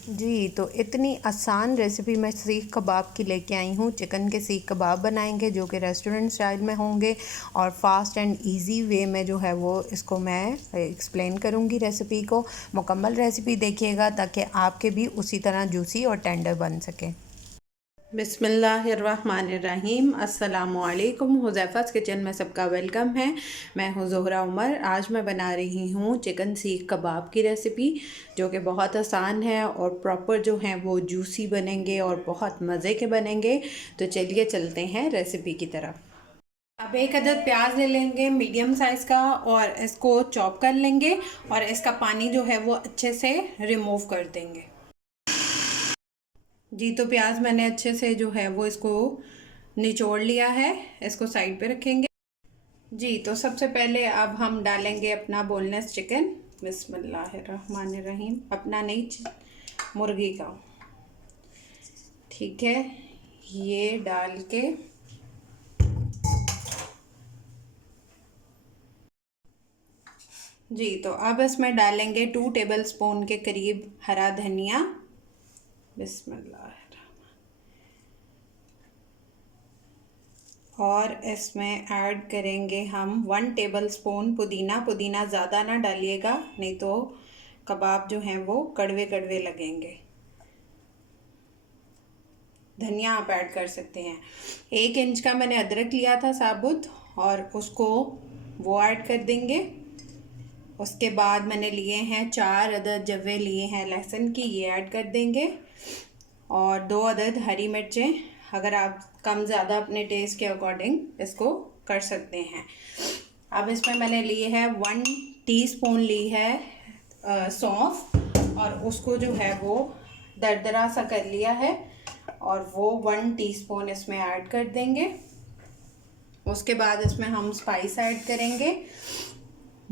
जी, तो इतनी आसान रेसिपी मैं सीख कबाब की लेके आई हूँ। चिकन के सीख कबाब बनाएंगे जो कि रेस्टोरेंट स्टाइल में होंगे और फास्ट एंड इजी वे में जो है वो इसको मैं एक्सप्लेन करूँगी रेसिपी को। मुकम्मल रेसिपी देखिएगा ताकि आपके भी उसी तरह जूसी और टेंडर बन सके। बिस्मिल्लाहिर्रहमानिर्रहीम। अस्सलामुअलैकुम। हुज़ैफ़ा's किचन में सबका वेलकम है। मैं हूँ ज़ोहरा उमर। आज मैं बना रही हूँ चिकन सीख कबाब की रेसिपी जो कि बहुत आसान है और प्रॉपर जो हैं वो जूसी बनेंगे और बहुत मज़े के बनेंगे। तो चलिए चलते हैं रेसिपी की तरफ। अब एक अदद प्याज ले लेंगे मीडियम साइज़ का और इसको चॉप कर लेंगे और इसका पानी जो है वो अच्छे से रिमूव कर देंगे। जी, तो प्याज मैंने अच्छे से जो है वो इसको निचोड़ लिया है। इसको साइड पे रखेंगे। जी, तो सबसे पहले अब हम डालेंगे अपना बोनलेस चिकन। बिस्मिल्लाहिर्रहमानिर्रहीम। अपना नहीं, मुर्गी का। ठीक है, ये डाल के जी, तो अब इसमें डालेंगे 2 टेबल स्पून के करीब हरा धनिया। बिस्मिल्लाह। और इसमें ऐड करेंगे हम 1 टेबल स्पून पुदीना। पुदीना ज़्यादा ना डालिएगा नहीं तो कबाब जो हैं वो कड़वे कड़वे लगेंगे। धनिया आप ऐड कर सकते हैं। 1 इंच का मैंने अदरक लिया था साबुत और उसको वो ऐड कर देंगे। उसके बाद मैंने लिए हैं 4 अदद जवे लिए हैं लहसुन की, ये ऐड कर देंगे। और 2 अदद हरी मिर्चें, अगर आप कम ज़्यादा अपने टेस्ट के अकॉर्डिंग इसको कर सकते हैं। अब इसमें मैंने लिए है 1 टीस्पून ली है सौंफ और उसको जो है वो दरदरा सा कर लिया है और वो 1 टीस्पून इसमें ऐड कर देंगे। उसके बाद इसमें हम स्पाइस ऐड करेंगे।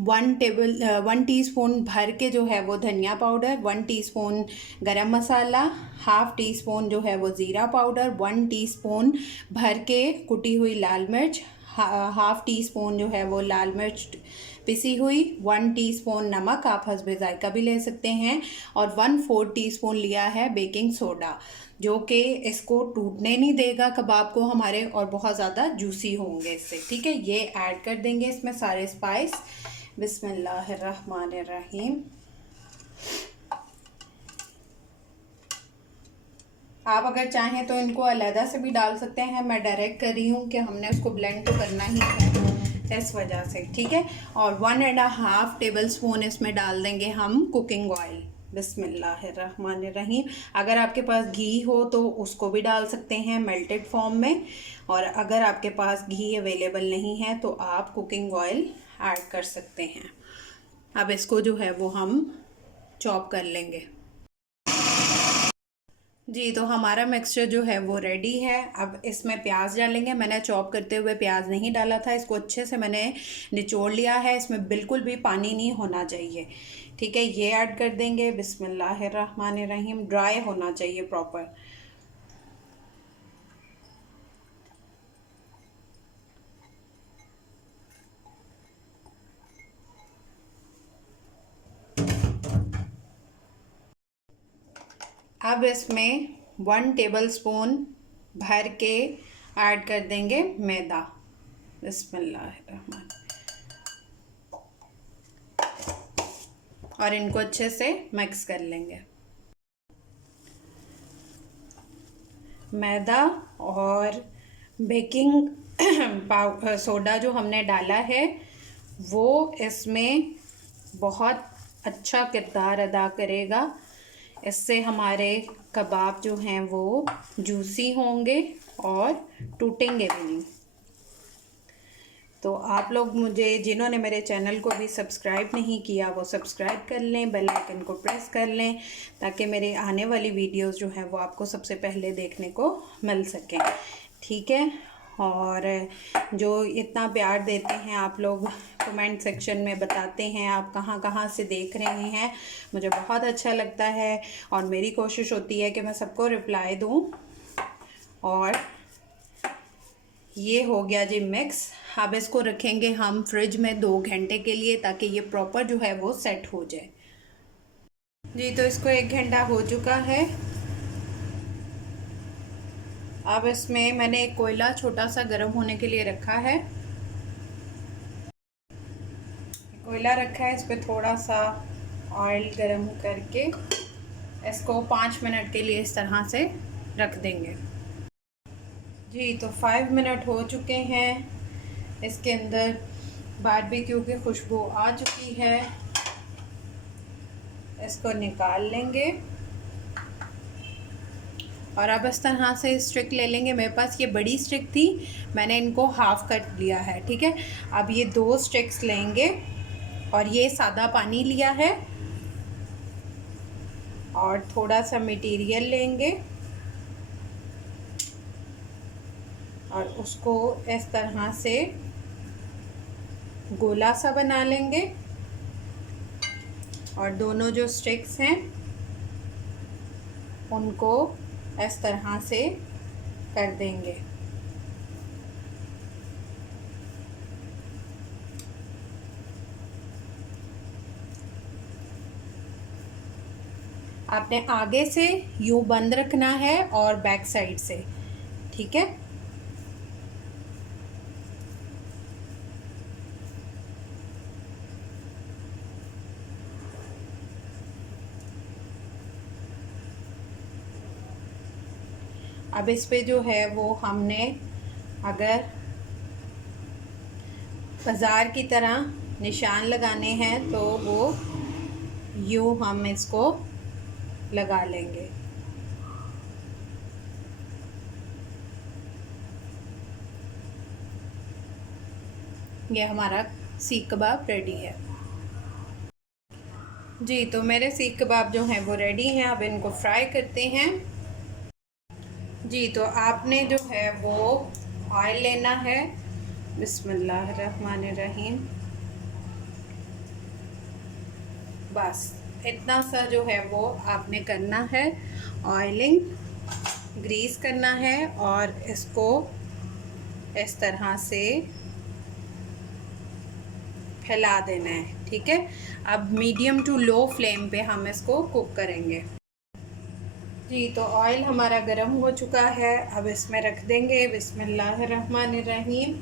1 टीस्पून भर के जो है वो धनिया पाउडर, 1 टीस्पून गरम मसाला, हाफ़ टी स्पून जो है वो ज़ीरा पाउडर, 1 टीस्पून भर के कुटी हुई लाल मिर्च, हाफ़ टी स्पून जो है वो लाल मिर्च पिसी हुई, 1 टीस्पून नमक, आप हस्बे ज़ायका भी ले सकते हैं, और 1/4 टीस्पून लिया है बेकिंग सोडा जो कि इसको टूटने नहीं देगा कबाब को हमारे और बहुत ज़्यादा जूसी होंगे इससे। ठीक है, ये ऐड कर देंगे इसमें सारे स्पाइस। बिस्मिल्लाहिर्रहमानिर्रहीम। आप अगर चाहें तो इनको अलहदा से भी डाल सकते हैं। मैं डायरेक्ट कर रही हूँ कि हमने उसको ब्लेंड तो करना ही है इस वजह से। ठीक है, और 1.5 टेबल स्पून इसमें डाल देंगे हम कुकिंग ऑयल। बिस्मिल्लाहिर्रहमानिर्रहीम। अगर आपके पास घी हो तो उसको भी डाल सकते हैं मेल्टेड फॉर्म में, और अगर आपके पास घी अवेलेबल नहीं है तो आप कुकिंग ऑयल ऐड कर सकते हैं। अब इसको जो है वो हम चॉप कर लेंगे। जी, तो हमारा मिक्सचर जो है वो रेडी है। अब इसमें प्याज डालेंगे। मैंने चॉप करते हुए प्याज नहीं डाला था, इसको अच्छे से मैंने निचोड़ लिया है। इसमें बिल्कुल भी पानी नहीं होना चाहिए। ठीक है, ये ऐड कर देंगे। बिस्मिल्लाहिर्रहमानिर्रहीम। ड्राई होना चाहिए प्रॉपर। अब इसमें 1 टेबल स्पून भर के ऐड कर देंगे मैदा। बिस्मिल्लाहिर्रहमान। और इनको अच्छे से मिक्स कर लेंगे। मैदा और बेकिंग सोडा जो हमने डाला है वो इसमें बहुत अच्छा किरदार अदा करेगा। इससे हमारे कबाब जो हैं वो जूसी होंगे और टूटेंगे भी नहीं। तो आप लोग मुझे, जिन्होंने मेरे चैनल को अभी सब्सक्राइब नहीं किया वो सब्सक्राइब कर लें, बेल आइकन को प्रेस कर लें ताकि मेरे आने वाली वीडियोस जो हैं वो आपको सबसे पहले देखने को मिल सकें। ठीक है, और जो इतना प्यार देते हैं आप लोग, कमेंट सेक्शन में बताते हैं आप कहाँ कहाँ से देख रहे हैं, मुझे बहुत अच्छा लगता है और मेरी कोशिश होती है कि मैं सबको रिप्लाई दूँ। और ये हो गया जी मिक्स। अब इसको रखेंगे हम फ्रिज में 2 घंटे के लिए ताकि ये प्रॉपर जो है वो सेट हो जाए। जी तो इसको 1 घंटा हो चुका है। अब इसमें मैंने एक कोयला छोटा सा गर्म होने के लिए रखा है। कोयला रखा है, इस पर थोड़ा सा ऑयल गरम करके इसको 5 मिनट के लिए इस तरह से रख देंगे। जी तो 5 मिनट हो चुके हैं। इसके अंदर बारबेक्यू की खुशबू आ चुकी है। इसको निकाल लेंगे और अब इस तरह से स्टिक ले लेंगे। मेरे पास ये बड़ी स्टिक थी, मैंने इनको हाफ कर लिया है, ठीक है। अब ये 2 स्टिक्स लेंगे और ये सादा पानी लिया है और थोड़ा सा मटेरियल लेंगे और उसको इस तरह से गोला सा बना लेंगे और दोनों जो स्टिक्स हैं उनको इस तरह से कर देंगे। आपने आगे से यूं बंद रखना है और बैक साइड से, ठीक है। अब इस पे जो है वो हमने अगर बाज़ार की तरह निशान लगाने हैं तो वो यूँ हम इसको लगा लेंगे। ये हमारा सीख कबाब रेडी है। जी तो मेरे सीख कबाब जो हैं वो रेडी हैं। अब इनको फ्राई करते हैं। जी तो आपने जो है वो ऑयल लेना है। बिस्मिल्लाहिर्रहमानिर्रहीम। बस इतना सा जो है वो आपने करना है, ऑयलिंग ग्रीस करना है और इसको इस तरह से फैला देना है, ठीक है। अब मीडियम टू लो फ्लेम पे हम इसको कुक करेंगे। जी तो ऑयल हमारा गर्म हो चुका है। अब इसमें रख देंगे बिस्मिल्लाहिर्रहमानिर्रहीम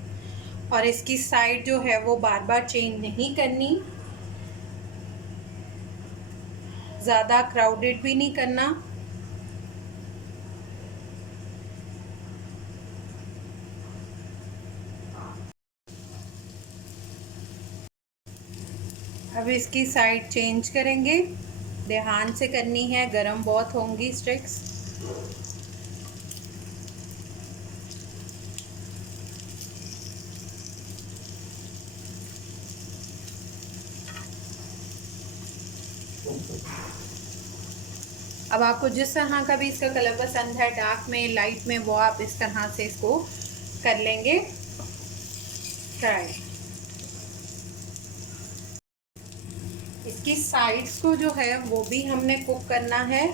और इसकी साइड जो है वो बार बार चेंज नहीं करनी, ज़्यादा क्राउडेड भी नहीं करना। अब इसकी साइड चेंज करेंगे, ध्यान से करनी है, गरम बहुत होंगी स्टिक्स। अब आपको जिस तरह का भी इसका कलर पसंद है, डार्क में, लाइट में, वो आप इस तरह से इसको कर लेंगे फ्राई। इसकी साइड्स को जो है वो भी हमने कुक करना है,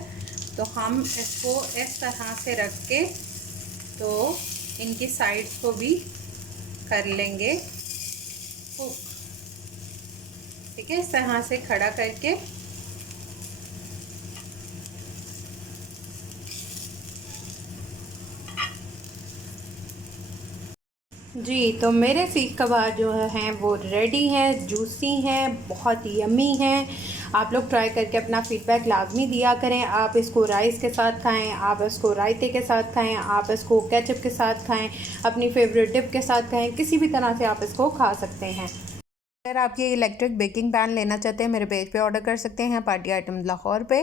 तो हम इसको इस तरह से रख के तो इनकी साइड्स को भी कर लेंगे कुक, ठीक है। इस तरह से खड़ा करके जी तो मेरे सीख कबाब जो हैं वो रेडी हैं, जूसी हैं, बहुत यम्मी हैं। आप लोग ट्राई करके अपना फ़ीडबैक लाजमी दिया करें। आप इसको राइस के साथ खाएं, आप इसको रायते के साथ खाएं, आप इसको केचप के साथ खाएं, अपनी फेवरेट डिप के साथ खाएं, किसी भी तरह से आप इसको खा सकते हैं। अगर आप ये इलेक्ट्रिक बेकिंग पैन लेना चाहते हैं, मेरे पेज पे ऑर्डर कर सकते हैं, पार्टी आइटम लाहौर पे।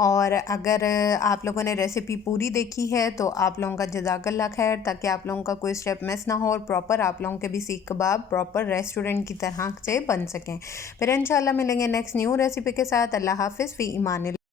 और अगर आप लोगों ने रेसिपी पूरी देखी है तो आप लोगों का जज़ाकल्लाह खैर, ताकि आप लोगों का कोई स्टेप मिस ना हो और प्रॉपर आप लोगों के भी सीख कबाब प्रॉपर रेस्टोरेंट की तरह से बन सकें। फिर इंशाल्लाह मिलेंगे नेक्स्ट न्यू रेसिपी के साथ। अल्लाह हाफ़िज़, फ़ी ईमान।